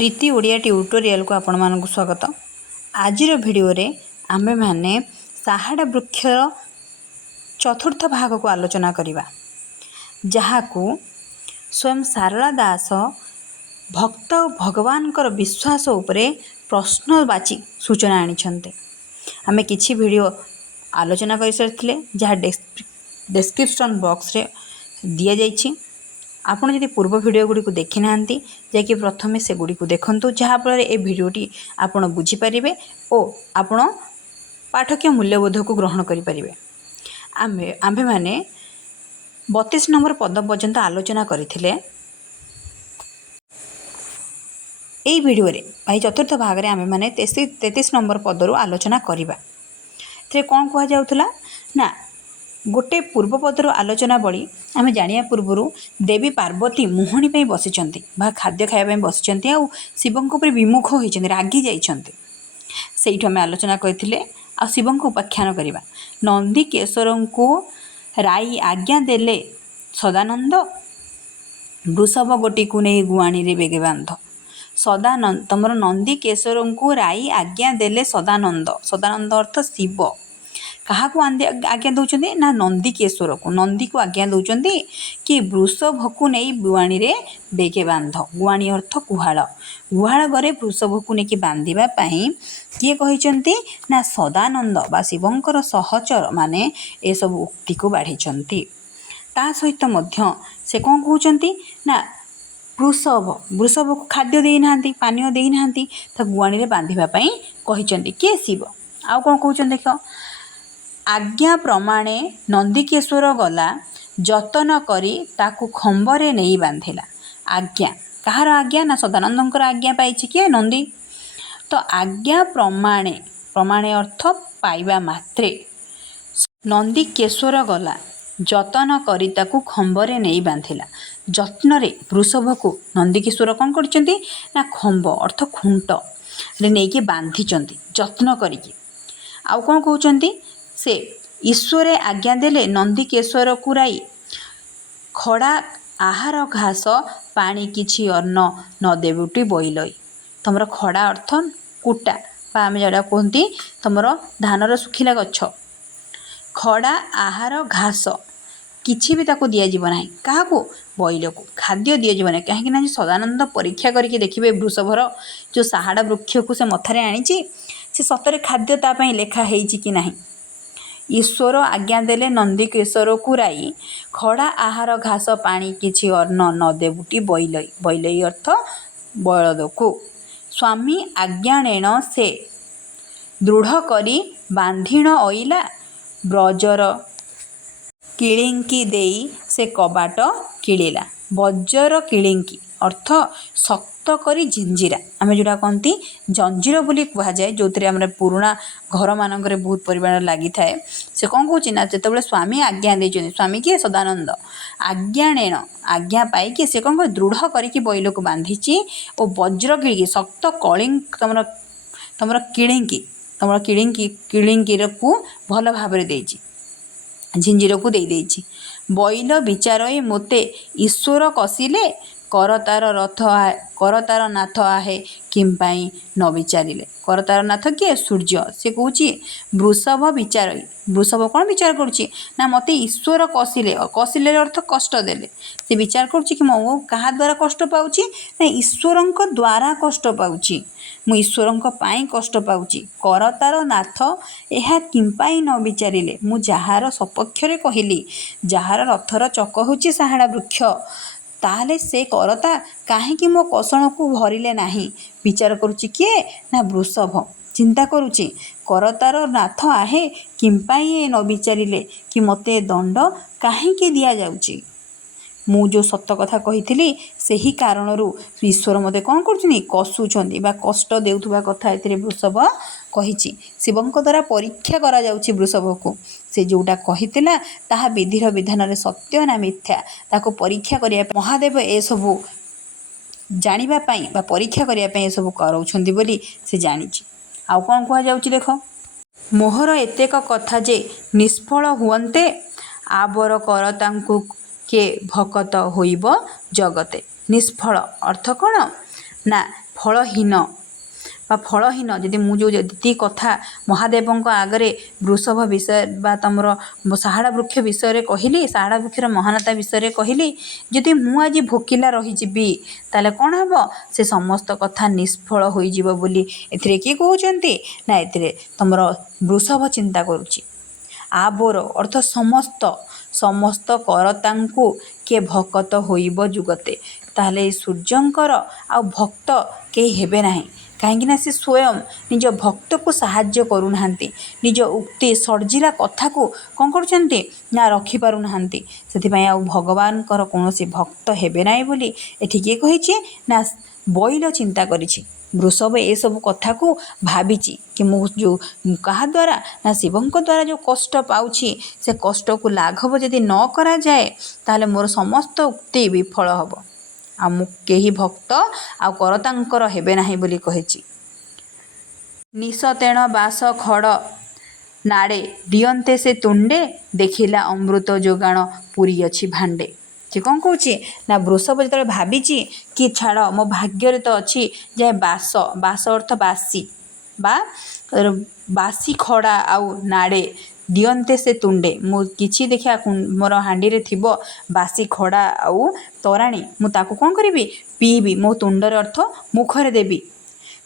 प्रीति Odia tutorial को आपण मानक स्वागत। आज भिडियो रे आमे माने साहाड़ा वृक्षर चतुर्थ भाग को आलोचना करिबा, जहाकू स्वयं सारला दास भक्त भगवान कर विश्वास उपरे प्रश्नवाची सूचना आनिछन्ते। आमे किछि वीडियो आलोचना कर सारथिले, जहा डिस्क्रिप्शन बॉक्स रे दिया जाइछि। आपण जदि पूर्व वीडियो गुडी को देखि नांती जाकि प्रथमे से गुडी को देखंतु, जहा फल ए वीडियोटी आपण बुझी परिबे ओ आपण पाठकीय मूल्यबोध को ग्रहण करि परिबे। आम्भे माने 32 नंबर पद पर्यंत आलोचना करथिले। एई वीडियो रे भाई चतुर्थ भाग रे आम्भे माने 33 नंबर पद रु आलोचना करिबा। थे कोन कहा जाउथला ना, गोटे पूर्व पदर आलोचना बड़ी आम जानिया पूर्वर देवी पार्वती मुहणी पे बसिचंती बा खाद्य खाया बसिचंती आ शिवं ऊपर विमुख होइचंती, रागी जाइचंती। सेइठो आम आलोचना करथिले आ शिवं को उपाख्यान करिबा। नंदी केशर को राई आज्ञा देले सदानंद, वृषभ गोटी को नहीं गुआणी रे बेगे बांध। सदानंद तमर नंदी केशर को राई आज्ञा देले सदानंद, सदानंद अर्थ शिव। क्या आज्ञा दौरान ना नंदी केशर को, नंदी को आज्ञा दौरान कि वृषभ को नहीं गुआणी रे बेगे बांध। गुआणी अर्थ गुहाल, गुहाल घरे वृषभ को लेकिन बांधापी किए कहते ना सदानंद बा शिवंकर सहचर माने ए सब उक्ति को बाढ़ी। ता सहित मध्य से कौन कहते ना वृषभ को खाद्य देना, पानीय देना, गुआणी रे बांधापी कहते किए शिव। आउ कौन कहते देख, आज्ञा प्रमाणे नंदीकेश्वर गला जतन करी ताकू खंबरे नहीं बांधिला। आज्ञा कहार आज्ञा ना सदानंदंकर आज्ञा पाइछि किए नंदी। तो आज्ञा प्रमाणे, प्रमाणे अर्थ पाइबा मात्रे नंदीकेश्वर गला जतन करी ताकू खंबरे नहीं बांधिला। जत्न रे वृषभ को नंदीकेश्वर कौन करचंती ना खंब अर्थ खुंट रे नहीं बांधिचंती जत्न करिकी। आउ कौन कहउचंती से ईश्वरे आज्ञा देले नंदीकेश्वर कुराई खड़ा आहार घास पानी किछि अन्न न देबुटी बोइलई। तुमर खड़ा अर्थ कुटा बा आम जरा कहती तुमर धानर सुखिला गछ, खड़ा आहार घास किछि भी ताको दिया जीव नाही। काहाकू बैल को खाद्य दिया जीव नाही। कहीं सदानंद परीक्षा करके देखिए वृषभर जो साहाड़ा वृक्ष को से मथारे आनी से सतरे खाद्य तापाई लेखा हेइछि कि नाही। ईश्वर आज्ञा देले नंदीकेश्वर कुराई खड़ा आहार घास पानी किछि अन्न न देबुटी बैलई। बैलई अर्थ बलद को स्वामी आज्ञाणेन से दृढ़ करी बांधिण ओइला। ब्रजर किलिंकी देई से कबाट किलिला। बजर किलिंकी अर्थ शक्त करी जिंजीरा, आम जोड़ा कहती जंजीर बोली कह जाए, जो आम पुराणा घर मानक बहुत परिमाण लगी थाए। से कौन कौन ना जो स्वामी आज्ञा देते, स्वामी किए सदानंद आज्ञाणेन आज्ञा पाई से कौन दृढ़ करके बैल को बांधीची और वज्र किलिकी शक्त कलिंग तुम किलिंकी किलिंकीर को भल भाव झिंजीर को दे देछि। बैल विचार मोते ईश्वर कसिले करतार रथ करतार नाथ आहे किंपाई न विचारिले। करतार नाथ किए सूर्य, से कौच वृषभ विचार। वृषभ कौन विचार करुच्ची ना मते ईश्वर कसिले, कसिले अर्थ कष्ट देले। से विचार करुच्ची कि मो कहा द्वारा कष्ट पाउची ना ईश्वरंक द्वारा कष्ट पाउची, मु ईश्वरंक पाई कष्ट पाउची। करतार नाथ यह किंपाई न विचारिले, मु जहार सपक्षरे कहली, जहार रथर चक होची साहाड़ा वृक्ष, ताहले से करता काहेकि मो कषण को भरिले नाही। विचार करुच्ची किए ना वृषभ, चिंता करुच्ची करतार नाथ आहे किंपाई न विचारिले कि मते दंड काहेकि दिया जाउची। मु जो सत्य कथा कही से ही कारण ईश्वर मते कौन कर कसुंट बा कष्ट देउथुबा कथा ए वृषभ कही। शिवंक द्वारा परीक्षा करा जाउची वृषभ को, से जोटा कहितिला ताहा विधिर विधान रे सत्य ना मिथ्या ताको परीक्षा करिया महादेव ए सबु जानिबा पई बा परीक्षा करिया पई ए सबु करउछंती बोली से जानिची। आउ कौन कहा जाउची देखो, मोहर एतेक कथा जे निष्फल हुअन्ते आबर करतांकु के भकत होइब जगते। निष्फल अर्थ कौन ना ଫଳହୀନ ବା ଫଳହୀନ ଯଦି ମୁଁ ଯେଉଁ ଯେତିକି କଥା ମହାଦେବଙ୍କ ଆଗରେ ବୃଷଭ ବିଷୟ ବା ତୁମର ଶାହାଡ଼ା ବୃକ୍ଷ ବିଷୟରେ କହିଲି, ଶାହାଡ଼ା ବୃକ୍ଷର ମହାନତା ବିଷୟରେ କହିଲି, ଯଦି ମୁଁ ଆଜି ଭୋକିଲା ରହିଯିବି ତାହେଲେ କ'ଣ ହେବ? ସେ ସମସ୍ତ କଥା ନିଷ୍ଫଳ ହୋଇଯିବ ବୋଲି ଏଥିରେ କିଏ କହୁଛନ୍ତି? ନା ଏଥିରେ ତୁମର ବୃଷଭ ଚିନ୍ତା କରୁଛି। ଆବୋର ଅର୍ଥ ସମସ୍ତ କରତାଙ୍କୁ କିଏ ଭକତ ହୋଇବ ଯୁଗତେ। ତାହେଲେ ଏଇ ସୂର୍ଯ୍ୟଙ୍କର ଆଉ ଭକ୍ତ କେହି ହେବେ ନାହିଁ। କାହିଁକିନା ସେ ସ୍ୱୟଂ ନିଜ ଭକ୍ତକୁ ସାହାଯ୍ୟ କରୁନାହାନ୍ତି, ନିଜ ଉକ୍ତି ସର୍ଜିଲା କଥାକୁ କ'ଣ କରୁଛନ୍ତି? ନା ରଖିପାରୁନାହାନ୍ତି। ସେଥିପାଇଁ ଆଉ ଭଗବାନଙ୍କର କୌଣସି ଭକ୍ତ ହେବେ ନାହିଁ ବୋଲି ଏଠି କିଏ କହିଛି? ନା ବୈଲ ଚିନ୍ତା କରିଛି। ବୃଷଭ ଏସବୁ କଥାକୁ ଭାବିଛି କି ମୁଁ ଯେଉଁ କାହା ଦ୍ୱାରା? ନା ଶିବଙ୍କ ଦ୍ୱାରା ଯେଉଁ କଷ୍ଟ ପାଉଛି ସେ କଷ୍ଟକୁ ଲାଘବ ଯଦି ନ କରାଯାଏ ତାହେଲେ ମୋର ସମସ୍ତ ଉକ୍ତି ବିଫଳ ହେବ। ଆଉ ମୁଁ କେହି ଭକ୍ତ ଆଉ କରତାଙ୍କର ହେବେ ନାହିଁ ବୋଲି କହିଛି। ନିଶ ତେଣ ବାସ ଖଡ଼ ନାଡ଼େ ଦିଅନ୍ତେ ସେ ତୁଣ୍ଡେ ଦେଖିଲା ଅମୃତ ଯୋଗାଣ ପୁରୀ ଅଛି ଭାଣ୍ଡେ। ସେ କ'ଣ କହୁଛି? ନା ବୃଷଭ ଯେତେବେଳେ ଭାବିଛି କି ଛାଡ଼ ମୋ ଭାଗ୍ୟରେ ତ ଅଛି ଯେ ବାସ ଅର୍ଥ ବାସି ବା ବାସି ଖଡ଼ା ଆଉ ନାଡ଼େ ଦିଅନ୍ତେ ସେ ତୁଣ୍ଡେ, ମୁଁ କିଛି ଦେଖିବା ମୋର ହାଣ୍ଡିରେ ଥିବ ବାସି ଖଡ଼ା ଆଉ ତୋରାଣି, ମୁଁ ତାକୁ କ'ଣ କରିବି? ପିଇବି। ମୋ ତୁଣ୍ଡରେ ଅର୍ଥ ମୁଖରେ ଦେବି।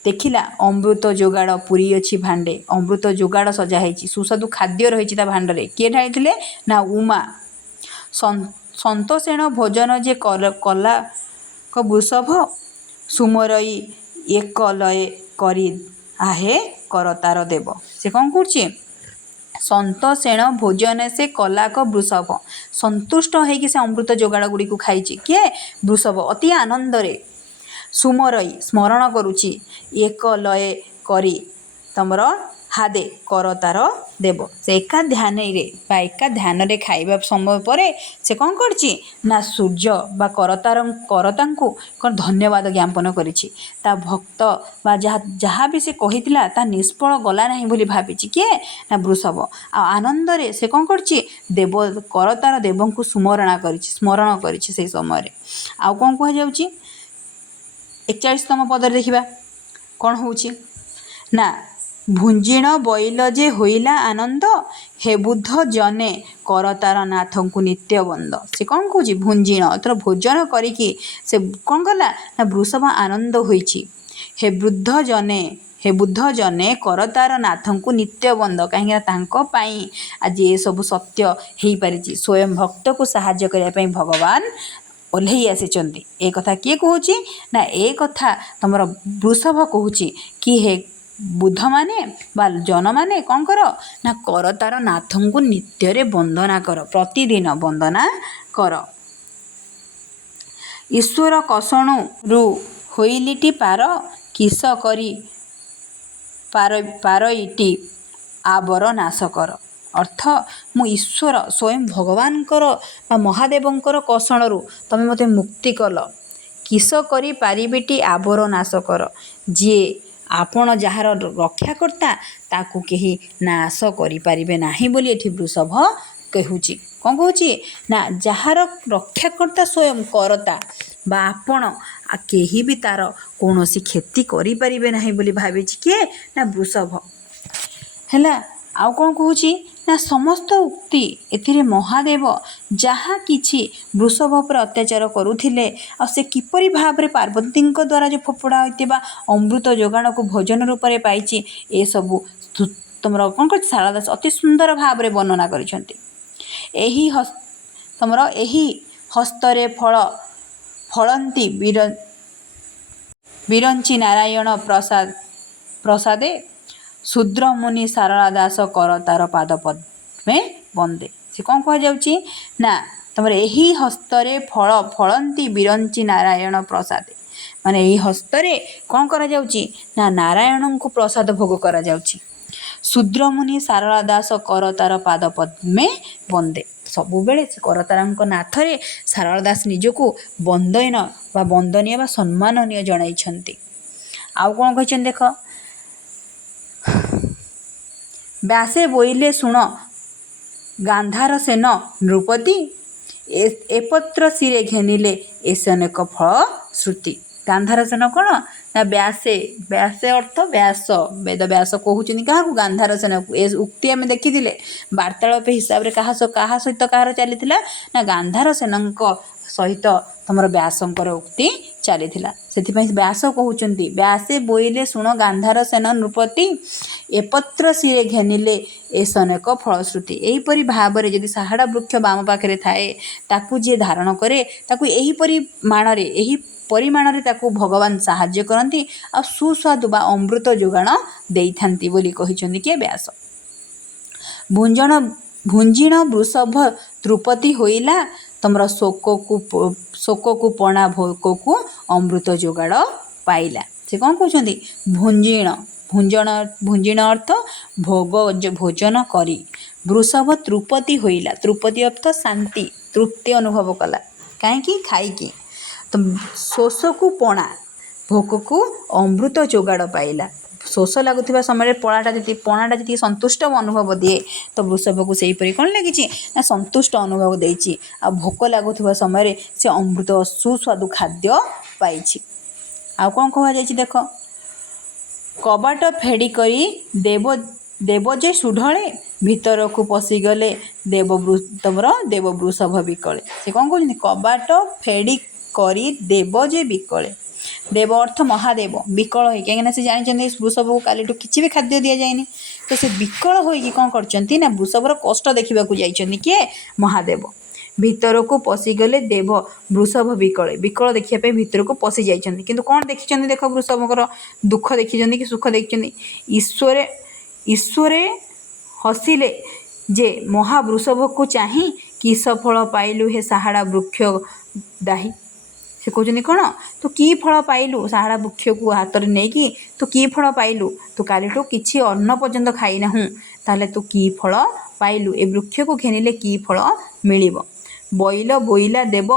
ଦେଖିଲା ଅମୃତ ଯୋଗାଡ଼ ପୁରୀ ଅଛି ଭାଣ୍ଡେ, ଅମୃତ ଯୋଗାଡ଼ ସଜା ହେଇଛି, ସୁସ୍ୱାଦୁ ଖାଦ୍ୟ ରହିଛି ତା ଭାଣ୍ଡରେ। କିଏ ଢାଳିଥିଲେ? ନା ଉମା। ସନ୍ତୋଷେଣ ଭୋଜନ ଯେ କଲା କ ବୃଷଭ ସୁମରଇ ଏକ ଲୟ କରି ଆହେ କରତାର ଦେବ। ସେ କ'ଣ କରୁଛି? ସନ୍ତୋଷେଣ ଭୋଜନ ସେ କଲାକ ବୃଷଭ, ସନ୍ତୁଷ୍ଟ ହୋଇକି ସେ ଅମୃତ ଯୋଗାଡ଼ ଗୁଡ଼ିକୁ ଖାଇଛି। କିଏ? ବୃଷଭ ଅତି ଆନନ୍ଦରେ। ସୁମରଇ ସ୍ମରଣ କରୁଛି, ଏକ ଲୟ କରି ତମର ହାଦେ କରତାର ଦେବ। ସେ ଏକା ଧ୍ୟାନରେ ଖାଇବା ସମୟ ପରେ ସେ କ'ଣ କରିଛି? ନା ସୂର୍ଯ୍ୟ ବା କରତାଙ୍କୁ କ'ଣ ଧନ୍ୟବାଦ ଜ୍ଞାପନ କରିଛି। ତା ଭକ୍ତ ବା ଯାହା ବି ସେ କହିଥିଲା ତା ନିଷ୍ଫଳ ଗଲା ନାହିଁ ବୋଲି ଭାବିଛି। କିଏ? ନା ବୃଷଭ। ଆଉ ଆନନ୍ଦରେ ସେ କ'ଣ କରିଛି? କରତାର ଦେବଙ୍କୁ ସ୍ମରଣ କରିଛି ସେଇ ସମୟରେ। ଆଉ କ'ଣ କୁହାଯାଉଛି? 41ତମ ପଦରେ ଦେଖିବା କ'ଣ ହେଉଛି? ନା ଭୁଞ୍ଜିଣ ବଇଲ ଯେ ହୋଇଲା ଆନନ୍ଦ, ହେ ବୁଦ୍ଧ ଜନେ କରତାର ନାଥଙ୍କୁ ନିତ୍ୟ ବନ୍ଦ। ସେ କ'ଣ କହୁଛି? ଭୁଞ୍ଜିଣ ଏଥର ଭୋଜନ କରିକି ସେ କ'ଣ କଲା? ନା ବୃଷଭ ଆନନ୍ଦ ହୋଇଛି। ହେ ବୁଦ୍ଧ ଜନେ କରତାର ନାଥଙ୍କୁ ନିତ୍ୟ ବନ୍ଦ। କାହିଁକିନା ତାଙ୍କ ପାଇଁ ଆଜି ଏସବୁ ସତ୍ୟ ହେଇପାରିଛି। ସ୍ୱୟଂ ଭକ୍ତକୁ ସାହାଯ୍ୟ କରିବା ପାଇଁ ଭଗବାନ ଓହ୍ଲେଇ ଆସିଛନ୍ତି। ଏ କଥା କିଏ କହୁଛି? ନା ଏ କଥା ତୁମର ବୃଷଭ କହୁଛି କି ହେ ବୁଦ୍ଧମାନେ ବା ଜନମାନେ କ'ଣ କର? ନା କରତାର ନାଥଙ୍କୁ ନିତ୍ୟରେ ବନ୍ଦନା କର, ପ୍ରତିଦିନ ବନ୍ଦନା କର। ଈଶ୍ୱର କଷଣରୁ ହୋଇଲିଟି ପାର, କିସ କରି ପାରଇଟି ଆବର ନାଶ କର। ଅର୍ଥ ମୁଁ ଈଶ୍ୱର ସ୍ୱୟଂ ଭଗବାନଙ୍କର ବା ମହାଦେବଙ୍କର କଷଣରୁ ତୁମେ ମୋତେ ମୁକ୍ତି କଲ। କିସ କରି ପାରିବିଟି ଆବର ନାଶ କର। ଯିଏ ଆପଣ ଯାହାର ରକ୍ଷାକର୍ତ୍ତା ତାକୁ କେହି ନାଶ କରିପାରିବେ ନାହିଁ ବୋଲି ଏଠି ବୃଷଭ କହୁଛି। କ'ଣ କହୁଛି? ନା ଯାହାର ରକ୍ଷାକର୍ତ୍ତା ସ୍ୱୟଂ କରତା ବା ଆପଣ, କେହି ବି ତା'ର କୌଣସି କ୍ଷତି କରିପାରିବେ ନାହିଁ ବୋଲି ଭାବିଛି। କିଏ? ନା ବୃଷଭ। ହେଲା। ଆଉ କ'ଣ କହୁଛି? ନା ସମସ୍ତ ଉକ୍ତି ଏଥିରେ ମହାଦେବ ଯାହା କିଛି ବୃଷଭ ଉପରେ ଅତ୍ୟାଚାର କରୁଥିଲେ ଆଉ ସେ କିପରି ଭାବରେ ପାର୍ବତୀଙ୍କ ଦ୍ୱାରା ଯେଉଁ ଫୋପଡ଼ା ହୋଇଥିବା ଅମୃତ ଯୋଗାଣକୁ ଭୋଜନ ରୂପରେ ପାଇଛି, ଏସବୁ ତୁମର କ'ଣ କରୁଛି? ଶାରଳା ଦାସ ଅତି ସୁନ୍ଦର ଭାବରେ ବର୍ଣ୍ଣନା କରିଛନ୍ତି। ଏହି ହସ୍ତରେ ଫଳନ୍ତି ବିରଞ୍ଚି ନାରାୟଣ ପ୍ରସାଦେ, ଶୂଦ୍ରମୁନି ଶାରଳା ଦାସ କରତାର ପାଦ ପଦ୍ମେ ବନ୍ଦେ। ସେ କ'ଣ କୁହାଯାଉଛି? ନା ତୁମର ଏହି ହସ୍ତରେ ଫଳନ୍ତି ବିରଞ୍ଚି ନାରାୟଣ ପ୍ରସାଦେ, ମାନେ ଏହି ହସ୍ତରେ କ'ଣ କରାଯାଉଛି? ନା ନାରାୟଣଙ୍କୁ ପ୍ରସାଦ ଭୋଗ କରାଯାଉଛି। ଶୂଦ୍ରମୁନି ଶାରଳା ଦାସ କରତାର ପାଦ ପଦ୍ମେ ବନ୍ଦେ। ସବୁବେଳେ ସେ କରତାରାଙ୍କ ନାଥରେ ଶାରଳା ଦାସ ନିଜକୁ ବନ୍ଦନୀୟ ବା ସମ୍ମାନନୀୟ ଜଣାଇଛନ୍ତି। ଆଉ କ'ଣ କହିଛନ୍ତି ଦେଖ? ବ୍ୟାସେ ବୋଇଲେ ଶୁଣ ଗାନ୍ଧାର ସେନ ନୃପତି, ଏପତ୍ର ଶିରେ ଘେନିଲେ ଏସନେକ ଫଳ ଶ୍ରୁତି। ଗାନ୍ଧାରସେନ କ'ଣ ନା ବ୍ୟାସେ, ବ୍ୟାସେ ଅର୍ଥ ବ୍ୟାସ, ବେଦ ବ୍ୟାସ କହୁଛନ୍ତି କାହାକୁ? ଗାନ୍ଧାରସେନକୁ। ଏ ଉକ୍ତି ଆମେ ଦେଖିଥିଲେ ବାର୍ତ୍ତାଳାପ ହିସାବରେ କାହା ସହିତ କାହାର ଚାଲିଥିଲା ନା ଗାନ୍ଧାରସେନଙ୍କ ସହିତ ତମର ବ୍ୟାସଙ୍କର ଉକ୍ତି ଚାଲିଥିଲା। ସେଥିପାଇଁ ବ୍ୟାସ କହୁଛନ୍ତି ବ୍ୟାସେ ବୋଇଲେ ଶୁଣ ଗାନ୍ଧାରସେନ ନୃପତି, ଏପତ୍ର ଶିରେ ଘେନିଲେ ଏସନେକ ଫଳଶ୍ରୁତି। ଏହିପରି ଭାବରେ ଯଦି ସାହାଡ଼ା ବୃକ୍ଷ ବାମ ପାଖରେ ଥାଏ ତାକୁ ଯିଏ ଧାରଣ କରେ ତାକୁ ଏହି ପରିମାଣରେ ତାକୁ ଭଗବାନ ସାହାଯ୍ୟ କରନ୍ତି ଆଉ ସୁସ୍ୱାଦୁ ବା ଅମୃତ ଯୋଗାଣ ଦେଇଥାନ୍ତି ବୋଲି କହିଛନ୍ତି କିଏ? ବ୍ୟାସ। ଭୁଞ୍ଜିଣ ବୃଷଭ ତୃପତି ହୋଇଲା, ତମର ଶୋକକୁ ପଣା ଭୋକକୁ ଅମୃତ ଯୋଗାଡ଼ ପାଇଲା। ସେ କ'ଣ କହୁଛନ୍ତି? ଭୁଞ୍ଜିଣ ଅର୍ଥ ଭୋଜନ କରି, ବୃଷଭ ତୃପତି ହୋଇଲା, ତୃପତି ଅର୍ଥ ଶାନ୍ତି, ତୃପ୍ତି ଅନୁଭବ କଲା, କାହିଁକି? ଖାଇକି। ତ ଶୋଷକୁ ପଣା, ଭୋକକୁ ଅମୃତ ଯୋଗାଡ଼ ପାଇଲା। ଶୋଷ ଲାଗୁଥିବା ସମୟରେ ପଣାଟା ଯେତିକି ସନ୍ତୁଷ୍ଟ ଅନୁଭବ ଦିଏ, ତ ବୃଷଭକୁ ସେହିପରି କ'ଣ ଲାଗିଛି ନା ସନ୍ତୁଷ୍ଟ ଅନୁଭବ ଦେଇଛି। ଆଉ ଭୋକ ଲାଗୁଥିବା ସମୟରେ ସେ ଅମୃତ ସୁସ୍ୱାଦୁ ଖାଦ୍ୟ ପାଇଛି। ଆଉ କ'ଣ କୁହାଯାଇଛି ଦେଖ, କବାଟ ଫେଡ଼ି କରି ଦେବ ଯେ ସୁଢ଼ଳେ, ଭିତରକୁ ପଶିଗଲେ ତମର ଦେବ ବୃଷଭ ବିକଳେ। ସେ କ'ଣ କହୁଛନ୍ତି? କବାଟ ଫେଡ଼ି କରି ଦେବ ଯେ ବିକଳେ, ଦେବ ଅର୍ଥ ମହାଦେବ, ବିକଳ ହୋଇକି, କାହିଁକିନା ସେ ଜାଣିଛନ୍ତି ବୃଷଭକୁ କାଲିଠୁ କିଛି ବି ଖାଦ୍ୟ ଦିଆଯାଇନି, ତ ସେ ବିକଳ ହୋଇକି କ'ଣ କରିଛନ୍ତି ନା ବୃଷଭର କଷ୍ଟ ଦେଖିବାକୁ ଯାଇଛନ୍ତି କିଏ? ମହାଦେବ। ଭିତରକୁ ପଶିଗଲେ ଦେବ ବୃଷଭ ବିକଳେ, ବିକଳ ଦେଖିବା ପାଇଁ ଭିତରକୁ ପଶି ଯାଇଛନ୍ତି, କିନ୍ତୁ କ'ଣ ଦେଖିଛନ୍ତି ଦେଖ ବୃଷଭଙ୍କର ଦୁଃଖ ଦେଖିଛନ୍ତି କି ସୁଖ ଦେଖିଛନ୍ତି? ଈଶ୍ୱରେ ହସିଲେ ଯେ ମହାବୃଷଭକୁ ଚାହିଁ, କିସ ଫଳ ପାଇଲୁ ହେ ସାହାଡ଼ା ବୃକ୍ଷ ଦାହି। ସେ କହୁଛନ୍ତି କ'ଣ? ତୁ କି ଫଳ ପାଇଲୁ? ସାହାଡ଼ା ବୃକ୍ଷକୁ ହାତରେ ନେଇକି ତୁ କି ଫଳ ପାଇଲୁ? ତୁ କାଲିଠୁ କିଛି ଅନ୍ନ ପର୍ଯ୍ୟନ୍ତ ଖାଇନାହୁଁ, ତାହେଲେ ତୁ କି ଫଳ ପାଇଲୁ? ଏ ବୃକ୍ଷକୁ ଘେନିଲେ କି ଫଳ ମିଳିବ? ବୋଇଲା ଦେବ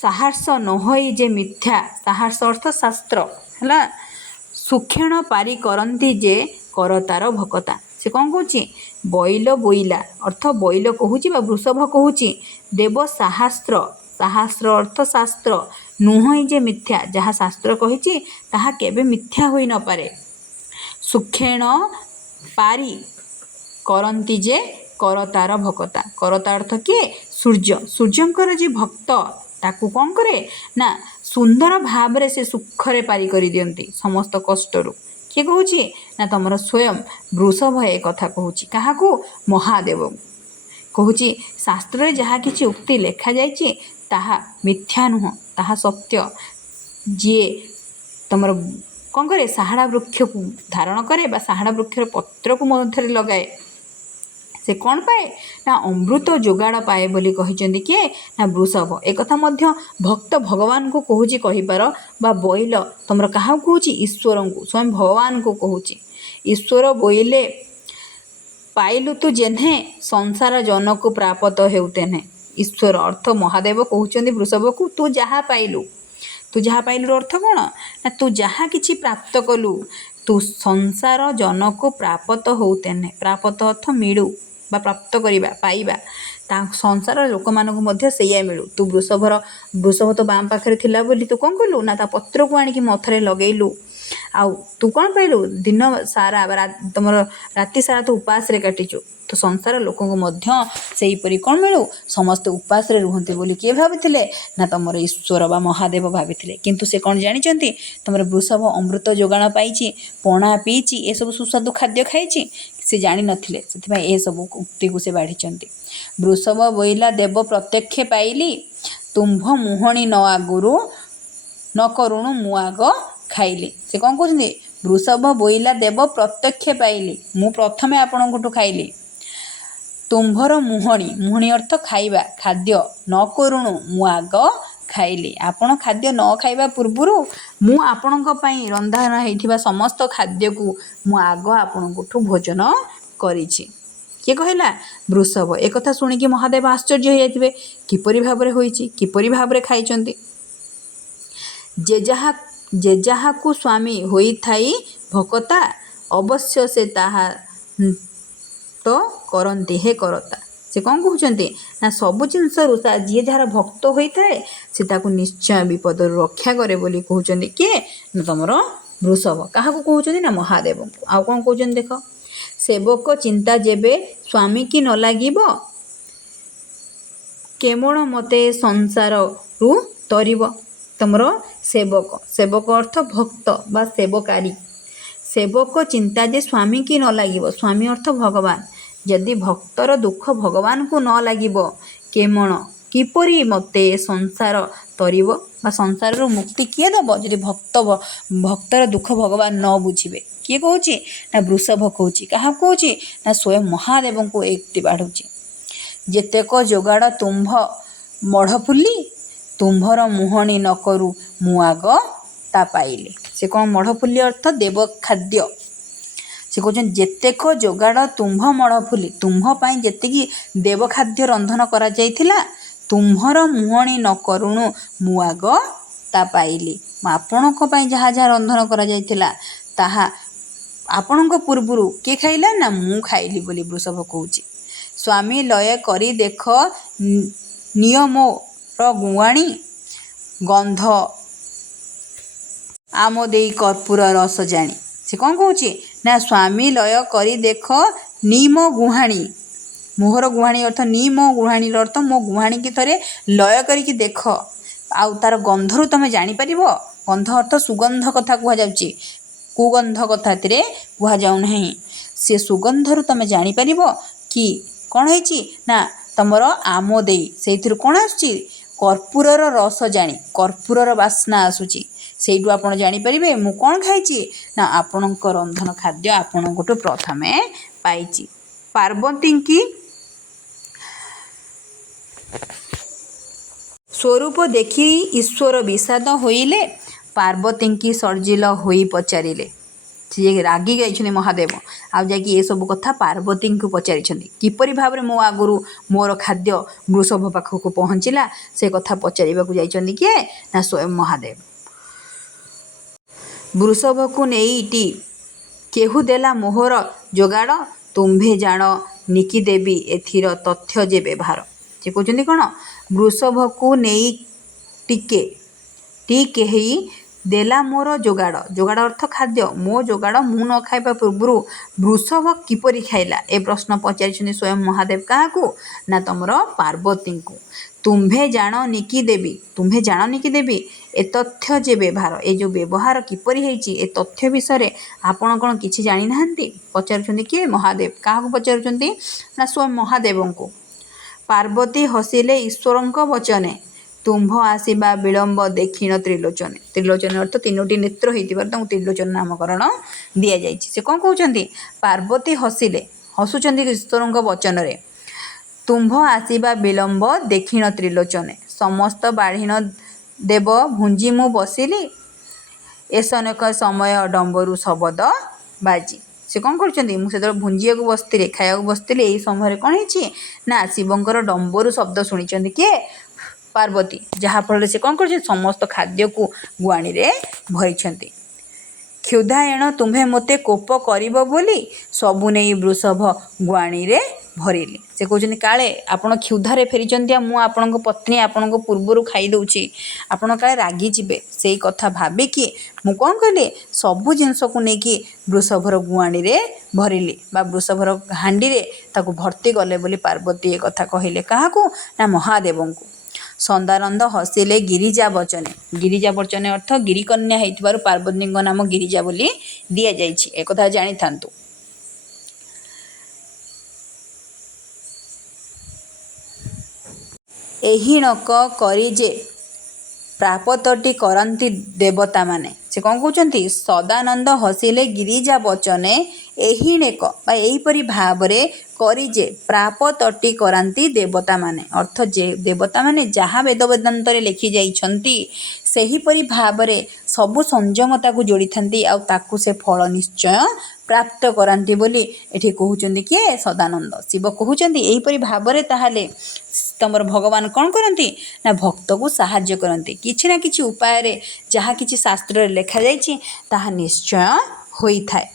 ସାହସ ନହୋଇ ଯେ ମିଥ୍ୟା, ସାହସ ଅର୍ଥ ଶାସ୍ତ୍ର ହେଲା, ସୁକ୍ଷେଣ ପାରି କରନ୍ତି ଯେ କରତାର ଭକତା। ସେ କ'ଣ କହୁଛି? ବୋଇଲା ଅର୍ଥ ବୋଇଲ କହୁଛି ବା ବୃଷଭ କହୁଛି, ଦେବ ସାହସ୍ର ଅର୍ଥ ଶାସ୍ତ୍ର, ନୁହଁଇ ଯେ ମିଥ୍ୟା, ଯାହା ଶାସ୍ତ୍ର କହିଛି ତାହା କେବେ ମିଥ୍ୟା ହୋଇ ନପାରେ। ସୁକ୍ଷେଣ ପାରି କରନ୍ତି ଯେ କରତାର ଭକତା, କରତା ଅର୍ଥ କିଏ? ସୂର୍ଯ୍ୟ। ସୂର୍ଯ୍ୟଙ୍କର ଯେ ଭକ୍ତ ତାକୁ କ'ଣ କରେ ନା ସୁନ୍ଦର ଭାବରେ ସେ ସୁଖରେ ପାରି କରିଦିଅନ୍ତି ସମସ୍ତ କଷ୍ଟରୁ। କିଏ କହୁଛି ନା ତମର ସ୍ୱୟଂ ବୃଷଭ ଏ କଥା କହୁଛି। କାହାକୁ? ମହାଦେବକୁ କହୁଛି। ଶାସ୍ତ୍ରରେ ଯାହା କିଛି ଉକ୍ତି ଲେଖାଯାଇଛି ତାହା ମିଥ୍ୟା ନୁହଁ, ତାହା ସତ୍ୟ। ଯିଏ ତମର କ'ଣ କରେ? ସାହାଡ଼ା ବୃକ୍ଷକୁ ଧାରଣ କରେ ବା ସାହାଡ଼ା ବୃକ୍ଷର ପତ୍ରକୁ ମଧ୍ୟରେ ଲଗାଏ, ସେ କ'ଣ ପାଏ ନା ଅମୃତ ଯୋଗାଡ଼ ପାଏ ବୋଲି କହିଛନ୍ତି କିଏ? ନା ବୃଷଭ। ଏକଥା ମଧ୍ୟ ଭକ୍ତ ଭଗବାନଙ୍କୁ କହୁଛି କହିବାର, ବା ବୋଇଲ ତମର କାହାକୁ କହୁଛି? ଈଶ୍ୱରଙ୍କୁ, ସ୍ୱୟଂ ଭଗବାନଙ୍କୁ କହୁଛି। ଈଶ୍ୱର ବୋଇଲେ ପାଇଲୁ ତୁ ଯେହ୍ନେ, ସଂସାର ଜନକୁ ପ୍ରାପତ ହେଉ ତେହ୍ନେ। ଈଶ୍ୱର ଅର୍ଥ ମହାଦେବ କହୁଛନ୍ତି ବୃଷଭକୁ, ତୁ ଯାହା ପାଇଲୁର ଅର୍ଥ କ'ଣ ନା ତୁ ଯାହା କିଛି ପ୍ରାପ୍ତ କଲୁ, ତୁ ସଂସାର ଜନକୁ ପ୍ରାପତ ହେଉ ତେହ୍ନେ, ପ୍ରାପତ ଅର୍ଥ ମିଳୁ ବା ପ୍ରାପ୍ତ କରିବା, ପାଇବା, ତା ସଂସାର ଲୋକମାନଙ୍କୁ ମଧ୍ୟ ସେଇଆ ମିଳୁ। ତୁ ବୃଷଭ ତ ବାମ ପାଖରେ ଥିଲା ବୋଲି ତୁ କ'ଣ କଲୁ ନା ତା ପତ୍ରକୁ ଆଣିକି ମଥାରେ ଲଗେଇଲୁ, ଆଉ ତୁ କ'ଣ ପାଇଲୁ? ଦିନ ସାରା ତମର ରାତି ସାରା ତୁ ଉପାସରେ କାଟିଛୁ, ତ ସଂସାର ଲୋକଙ୍କୁ ମଧ୍ୟ ସେହିପରି କ'ଣ ମିଳୁ? ସମସ୍ତେ ଉପାସରେ ରୁହନ୍ତି ବୋଲି କିଏ ଭାବିଥିଲେ ନା ତମର ଈଶ୍ୱର ବା ମହାଦେବ ଭାବିଥିଲେ। କିନ୍ତୁ ସେ କ'ଣ ଜାଣିଛନ୍ତି? ତମର ବୃଷଭ ଅମୃତ ଯୋଗାଣ ପାଇଛି, ପଣା ପିଇଛି, ଏସବୁ ସୁସ୍ୱାଦୁ ଖାଦ୍ୟ ଖାଇଛି, ସେ ଜାଣିନଥିଲେ। ସେଥିପାଇଁ ଏସବୁ ଉକ୍ତିକୁ ସେ ବାଢ଼ିଛନ୍ତି। ବୃଷଭ ବୋଇଲା ଦେବ ପ୍ରତ୍ୟକ୍ଷ ପାଇଲି, ତୁମ୍ଭ ମୁହଁଣି ନ କରୁଣୁ ମୁଁ ଆଗ ଖାଇଲି। ସେ କ'ଣ କହୁଛନ୍ତି? ବୃଷଭ ବୋଇଲା ଦେବ ପ୍ରତ୍ୟକ୍ଷ ପାଇଲି, ମୁଁ ପ୍ରଥମେ ଆପଣଙ୍କଠୁ ଖାଇଲି। ତୁମ୍ଭର ମୁହଁଣି ଅର୍ଥ ଖାଇବା, ଖାଦ୍ୟ, ନ କରୁଣୁ ମୁଁ ଆଗ ଖାଇଲି। ଆପଣ ଖାଦ୍ୟ ନ ଖାଇବା ପୂର୍ବରୁ ମୁଁ ଆପଣଙ୍କ ପାଇଁ ରନ୍ଧା ହୋଇଥିବା ସମସ୍ତ ଖାଦ୍ୟକୁ ମୁଁ ଆଗ ଆପଣଙ୍କଠୁ ଭୋଜନ କରିଛି। କିଏ କହିଲା? ବୃଷଭ। ଏକଥା ଶୁଣିକି ମହାଦେବ ଆଶ୍ଚର୍ଯ୍ୟ ହୋଇଯାଇଥିବେ, କିପରି ଭାବରେ ହୋଇଛି, କିପରି ଭାବରେ ଖାଇଛନ୍ତି। ଯେ ଯାହାକୁ ସ୍ୱାମୀ ହୋଇଥାଇ ଭକତା, ଅବଶ୍ୟ ସେ ତାହା ତ କରନ୍ତି ହେ କରତା। ସେ से कौन कहते ना सबु जिनसरू जी जार भक्त होता है से ताकू निश्चय विपद रक्षा करे बोली कहते किए ना तुम वृषभ क्या कहते ना महादेव को आउ कौन कहते देख सेवक चिंता जेबे स्वामी की न लगे केवल मते संसार रु तरीब तुमर सेवक सेवक अर्थ भक्त बा सेवकारी सेवक चिंता जे स्वामी की न लगे स्वामी अर्थ भगवान जदि भक्तर दुख भगवान को न लगे केमण किपरि मते संसार तरीब बा संसार मुक्ति किए दब जदि भक्तर दुख भगवान न बुझे किए कौन ना वृषभ कौन क्या कौन ना स्वयं महादेव को एक बाढ़ुची जेतेक जोगाड़ तुम्भ मढ़फुली तुम्भर मुहणी न करू मु आग ता पाइले से कौन मढ़फुली अर्थ देव खाद्य से कहते जेतेक जोगाड़ तुम्भ मढ़फुली तुम्भ पाई जेतिकी देव खाद्य रंधन करा जाइथिला तुम्भर मुहणी न करुणु मु आग ता पाइली आपणक जहाँ जहाँ रंधन करा जाइथिला ताहा आपणक पूर्वरु किए खाइला ना मु खाइली बोली वृषभ कहूची स्वामी लय करी देख नियमोर गुआणी गंध आमदेई कर्पूर रस जानी से कौन कौच ना स्वामी लय करी देख निम गुहाणी मोहर गुहाणी अर्थ निम गुहाणी अर्थ मो गुहाणी की थरे लय करिकी देख आउ तार गंधरु तुम जापर गंध अर्थ सुगंध कथा कहुच्छी कुगंध कथा कह जाऊ ना से सुगंधरु तुम जापर कि कौन है ना तुमर आमदेई से कौन आसूँ कर्पूरर रस जानी कर्पूरर बास्ना आसूची से आप जापर मु कौन खाई ना आपण रंधन खाद्य आपण प्रथमे पाई पार्वती की स्वरूप देखी ईश्वर विषाद होइले पार्वती की सर्जिल होई पचारिले सी रागी गई महादेव आ ये सब कथा पार्वती को पचारि किपरि भाव में मो आगु मोर खाद्य वृषभ पाखक पहुँचला से कथा पचारिबा जाइछन्ति किए ना स्वयं महादेव वृषभ को नेईटी केहू देला मोहर जोगाड़ तुम्भे जान निकी देवी एथिर तथ्य जे व्यवहार से कहते कौन वृषभ को नहीं टिके टिके ही देला मोर जोगाड़ जोगाड़ अर्थ खाद्य मो जोगाड़ मु न खाइबा पूर्व वृषभ किपरि खाइला ए प्रश्न पचारि स्वयं महादेव क्या ना तुमर पार्वती को तुम्भे जान निकी देवी ए तथ्य जे व्यवहार ए जो व्यवहार किपरि होइछि ए तथ्य विषय आपण कौन किछि जानि नाहंती पचारुछन्ति किए महादेव क्या पचारुछन्ति ना स्वयं महादेव को पार्वती हसिले ईश्वरंक वचने तुम्भ आसवा विलंब देखिन त्रिलोचने त्रिलोचन अर्थ तीनोटी नेत्र होती त्रिलोचन नामकरण दि जाइए से कौन कहते पार्वती हसिले हसुचंदी ईश्वरंक वचन रे तुम्भ आसवा विलंब देखिन त्रिलोचने समस्त बाढ़ीन देव भुंजी मु बसिली एसनक समय डंबरू शबद बाजी से कौन कर भुंजिया को बसते खाया बसते यही समय कौन है ना शिवंकर डंबरू शब्द शुणी किए पार्वती जहाँफल से कौन कर समस्त खाद्य को गुआणी रे भरी क्षुधायण तुम्हें मते कोप करिब बोली सबु नहीं वृषभ गुआणी रे भरिली से कहते काले आपण क्षुधारे फेरी आपण पत्नी आपण पूर्वर खाई दूची आपण काले रागी जीवे से कथा भाविकी मु कौन कली सबू जिनस को लेकिन वृषभर गुआणी रे भरिली बा वृषभर हांडी रे ताकू भर्ती गले बोली पार्वती ए कथा कहले क्या ना महादेव को सदानंद हसिले गिरिजा वचने अर्थ गिरिकन्या होइतिबारु पार्वती नाम गिरिजा बोली दि जाइछि ए कथा जानि थांतु एही नक करी जे प्रापतटी करती देवता माने से कौन कहते सदानंद हसिले गिरिजा वचने एहिणेक यहीपरि भाव करी जे प्रापतटी करांती देवता माने अर्थ जे देवता माने जहाँ वेद वेदांत लिखि जाइछन्ति सेहीपरि भाव सबु संयमता को जोड़ी थांती आउ ताकू से फल निश्चय प्राप्त करांती बोली एठी कहउचंदी किए सदानंद शिव कहउचंदी एहीपरि भाव ताहाले तमर भगवान कौन करती ना भक्त को साहाय्य करती किछि ना किछि उपाय रे जहाँ किछि शास्त्र लिखा जाइछि ताहा निश्चय होइथाय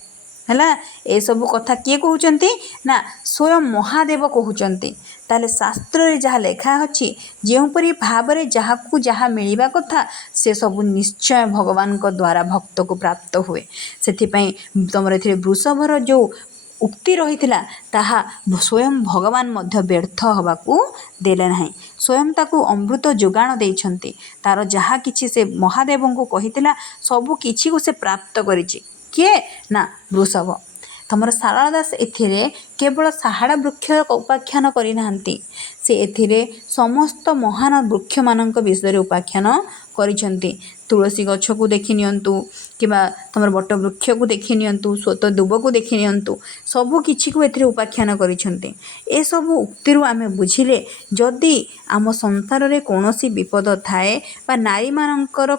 हला ए सब कथा किए कहउचंती ना स्वयं महादेव कहउचंती ତାହେଲେ ଶାସ୍ତ୍ରରେ ଯାହା ଲେଖା ଅଛି ଯେଉଁପରି ଭାବରେ ଯାହାକୁ ଯାହା ମିଳିବା କଥା ସେସବୁ ନିଶ୍ଚୟ ଭଗବାନଙ୍କ ଦ୍ୱାରା ଭକ୍ତକୁ ପ୍ରାପ୍ତ ହୁଏ। ସେଥିପାଇଁ ତୁମର ଏଥିରେ ବୃଷଭର ଯେଉଁ ଉକ୍ତି ରହିଥିଲା ତାହା ସ୍ୱୟଂ ଭଗବାନ ମଧ୍ୟ ବ୍ୟର୍ଥ ହେବାକୁ ଦେଲେ ନାହିଁ। ସ୍ୱୟଂ ତାକୁ ଅମୃତ ଯୋଗାଣ ଦେଇଛନ୍ତି। ତା'ର ଯାହା କିଛି ସେ ମହାଦେବଙ୍କୁ କହିଥିଲା ସବୁ କିଛିକୁ ସେ ପ୍ରାପ୍ତ କରିଛି। କିଏ ନା ବୃଷଭ। ତୁମର ଶାରଳା ଦାସ ଏଥିରେ କେବଳ ଶାହାଡ଼ା ବୃକ୍ଷର ଉପାଖ୍ୟାନ କରିନାହାନ୍ତି, ସେ ଏଥିରେ ସମସ୍ତ ମହାନ ବୃକ୍ଷମାନଙ୍କ ବିଷୟରେ ଉପାଖ୍ୟାନ କରିଛନ୍ତି। ତୁଳସୀ ଗଛକୁ ଦେଖି ନିଅନ୍ତୁ କିମ୍ବା ତୁମର ବଟ ବୃକ୍ଷକୁ ଦେଖି ନିଅନ୍ତୁ, ଶ୍ଵେତ ଦୁବକୁ ଦେଖି ନିଅନ୍ତୁ, ସବୁ କିଛିକୁ ଏଥିରେ ଉପାଖ୍ୟାନ କରିଛନ୍ତି। ଏସବୁ ଉକ୍ତିରୁ ଆମେ ବୁଝିଲେ ଯଦି ଆମ ସଂସାରରେ କୌଣସି ବିପଦ ଥାଏ ବା ନାରୀମାନଙ୍କର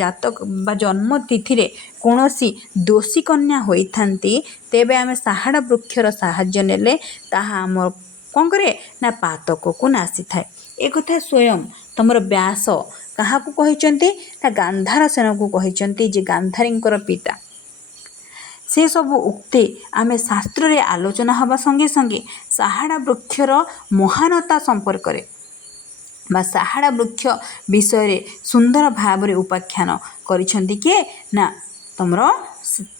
ଜାତକ ବା ଜନ୍ମ ତିଥିରେ କୌଣସି ଦୋଷୀ କନ୍ୟା ହୋଇଥାନ୍ତି ତେବେ ଆମେ ଶାହାଡ଼ା ବୃକ୍ଷର ସାହାଯ୍ୟ ନେଲେ ତାହା ଆମର କ'ଣ କରେ ନା ପାତକକୁ ନାସିଥାଏ। ଏକଥା ସ୍ୱୟଂ ତୁମର ବ୍ୟାସ କାହାକୁ କହିଛନ୍ତି ନା ଗାନ୍ଧାର ସେନକୁ କହିଛନ୍ତି, ଯେ ଗାନ୍ଧାରୀଙ୍କର ପିତା। ସେସବୁ ଉକ୍ତି ଆମେ ଶାସ୍ତ୍ରରେ ଆଲୋଚନା ହେବା ସଙ୍ଗେ ସଙ୍ଗେ ଶାହାଡ଼ା ବୃକ୍ଷର ମହାନତା ସମ୍ପର୍କରେ ବା ଶାହାଡ଼ା ବୃକ୍ଷ ବିଷୟରେ ସୁନ୍ଦର ଭାବରେ ଉପାଖ୍ୟାନ କରିଛନ୍ତି କିଏ ନା ତୁମର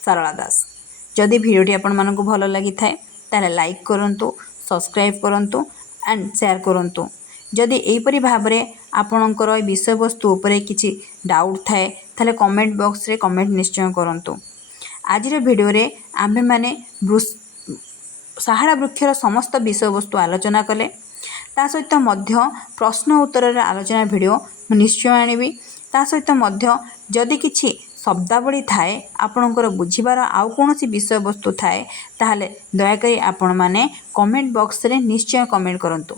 ଶାରଳା ଦାସ। ଯଦି ଭିଡ଼ିଓଟି ଆପଣମାନଙ୍କୁ ଭଲ ଲାଗିଥାଏ ତାହେଲେ ଲାଇକ୍ କରନ୍ତୁ, ସବସ୍କ୍ରାଇବ୍ କରନ୍ତୁ ଆଣ୍ଡ ସେୟାର କରନ୍ତୁ। ଯଦି ଏହିପରି ଭାବରେ ଆପଣଙ୍କର ଏ ବିଷୟବସ୍ତୁ ଉପରେ କିଛି ଡାଉଟ୍ ଥାଏ ତାହେଲେ କମେଣ୍ଟ ବକ୍ସରେ କମେଣ୍ଟ ନିଶ୍ଚୟ କରନ୍ତୁ। ଆଜିର ଭିଡ଼ିଓରେ ଆମ୍ଭେମାନେ ଶାହାଡ଼ା ବୃକ୍ଷର ସମସ୍ତ ବିଷୟବସ୍ତୁ ଆଲୋଚନା କଲେ। ତା ସହିତ ମଧ୍ୟ ପ୍ରଶ୍ନ ଉତ୍ତରର ଆଲୋଚନା ଭିଡ଼ିଓ ମୁଁ ନିଶ୍ଚୟ ଆଣିବି। ତା ସହିତ ମଧ୍ୟ ଯଦି କିଛି ଶବ୍ଦାବଳୀ ଥାଏ ଆପଣଙ୍କର ବୁଝିବାର ଆଉ କୌଣସି ବିଷୟବସ୍ତୁ ଥାଏ ତାହେଲେ ଦୟାକରି ଆପଣମାନେ କମେଣ୍ଟ ବକ୍ସରେ ନିଶ୍ଚୟ କମେଣ୍ଟ କରନ୍ତୁ।